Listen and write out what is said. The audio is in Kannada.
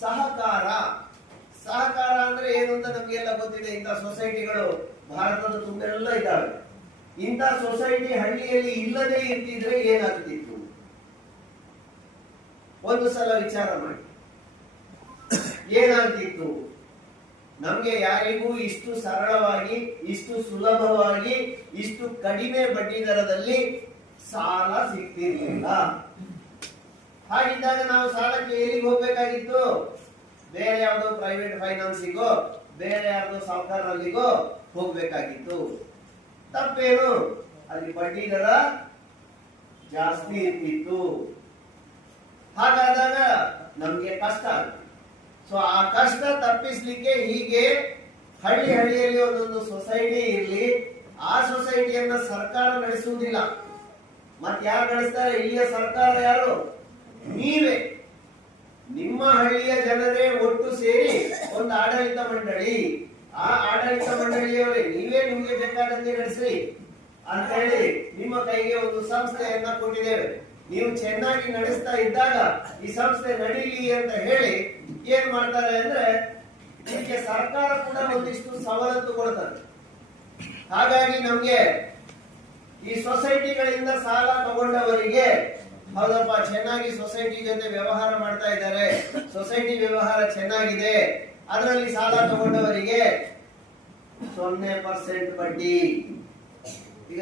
ಸಹಕಾರ. ಸಹಕಾರ ಅಂದ್ರೆ ಏನು ಅಂತ ನಮ್ಗೆಲ್ಲ ಗೊತ್ತಿದೆ. ಇಂಥ ಸೊಸೈಟಿಗಳು ಭಾರತದ ತುಂಬೆಲ್ಲ ಇದ್ದಾವೆ. ಇಂಥ ಸೊಸೈಟಿ ಹಳ್ಳಿಯಲ್ಲಿ ಇಲ್ಲದೆ ಇರ್ತಿದ್ರೆ ಏನಾಗ್ತಿತ್ತು? ಒಂದು ಸಲ ವಿಚಾರ ಮಾಡಿ. ಏನಾಗ್ತಿತ್ತು? ನಮ್ಗೆ ಯಾರಿಗೂ ಇಷ್ಟು ಸರಳವಾಗಿ, ಇಷ್ಟು ಸುಲಭವಾಗಿ, ಇಷ್ಟು ಕಡಿಮೆ ಬಡ್ಡಿ ದರದಲ್ಲಿ ಸಾಲ ಸಿಗ್ತಿರ್ಲಿಲ್ಲ. ಹಾಗಿದ್ದಾಗ ನಾವು ಸಾಲಕ್ಕೆ ಎಲ್ಲಿಗೆ ಹೋಗ್ಬೇಕಾಗಿತ್ತು? ಬೇರೆ ಯಾವುದೋ ಪ್ರೈವೇಟ್ ಫೈನಾನ್ಸಿಗೋ ಬೇರೆ ಯಾರ್ದೋ ಸಾಹುಕಾರಲ್ಲಿಗೋ ಹೋಗ್ಬೇಕಾಗಿತ್ತು. ತಪ್ಪೇನು? ಅಲ್ಲಿ ಬಡ್ಡಿ ದರ ಜಾಸ್ತಿ ಇರ್ತಿತ್ತು. ಹಾಗಾದಾಗ ನಮ್ಗೆ ಕಷ್ಟ ಸೊ ಆ ಕಷ್ಟ ತಪ್ಪಿಸ್ಲಿಕ್ಕೆ ಹೀಗೆ ಹಳ್ಳಿ ಹಳ್ಳಿಯಲ್ಲಿ ಒಂದೊಂದು ಸೊಸೈಟಿ ಇರ್ಲಿ. ಆ ಸೊಸೈಟಿಯನ್ನ ಸರ್ಕಾರ ನಡೆಸುವುದಿಲ್ಲ. ಮತ್ ಯಾರು ನಡೆಸ್ತಾರೆ? ಇಲ್ಲಿಯ ಸರ್ಕಾರ ಯಾರು? ನೀವೇ, ನಿಮ್ಮ ಹಳ್ಳಿಯ ಜನರೇ ಒಟ್ಟು ಸೇರಿ ಒಂದು ಆಡಳಿತ ಮಂಡಳಿ. ಆ ಆಡಳಿತ ಮಂಡಳಿಯವರೇ ನೀವೇ ನಿಮ್ಗೆ ಬೇಕಾದಂತೆ ನಡೆಸಿ ಅಂತ ಹೇಳಿ ನಿಮ್ಮ ಕೈಗೆ ಒಂದು ಸಂಸ್ಥೆಯನ್ನ ಕೊಟ್ಟಿದ್ದೇವೆ. ನೀವು ಚೆನ್ನಾಗಿ ನಡೆಸ್ತಾ ಇದ್ದಾಗ ಈ ಸಂಸ್ಥೆ ನಡೀಲಿ ಅಂತ ಹೇಳಿ ಏನ್ ಮಾಡ್ತಾರೆ ಅಂದ್ರೆ, ಇದಕ್ಕೆ ಸರ್ಕಾರ ಕೂಡ ಒಂದಿಷ್ಟು ಸವಲತ್ತು ಕೊಡ್ತಾರೆ. ಹಾಗಾಗಿ ನಮ್ಗೆ ಈ ಸೊಸೈಟಿಗಳಿಂದ ಸಾಲ ತಗೊಂಡವರಿಗೆ ಹೌದಪ್ಪ, ಚೆನ್ನಾಗಿ ಸೊಸೈಟಿ ಜೊತೆ ವ್ಯವಹಾರ ಮಾಡ್ತಾ ಇದ್ದಾರೆ. ಸೊಸೈಟಿ ವ್ಯವಹಾರ ಚೆನ್ನಾಗಿದೆ. ಅದರಲ್ಲಿ ಸಾಲ ತಗೊಂಡವರಿಗೆ ಸೊನ್ನೆ ಪರ್ಸೆಂಟ್ ಬಡ್ಡಿ. ಈಗ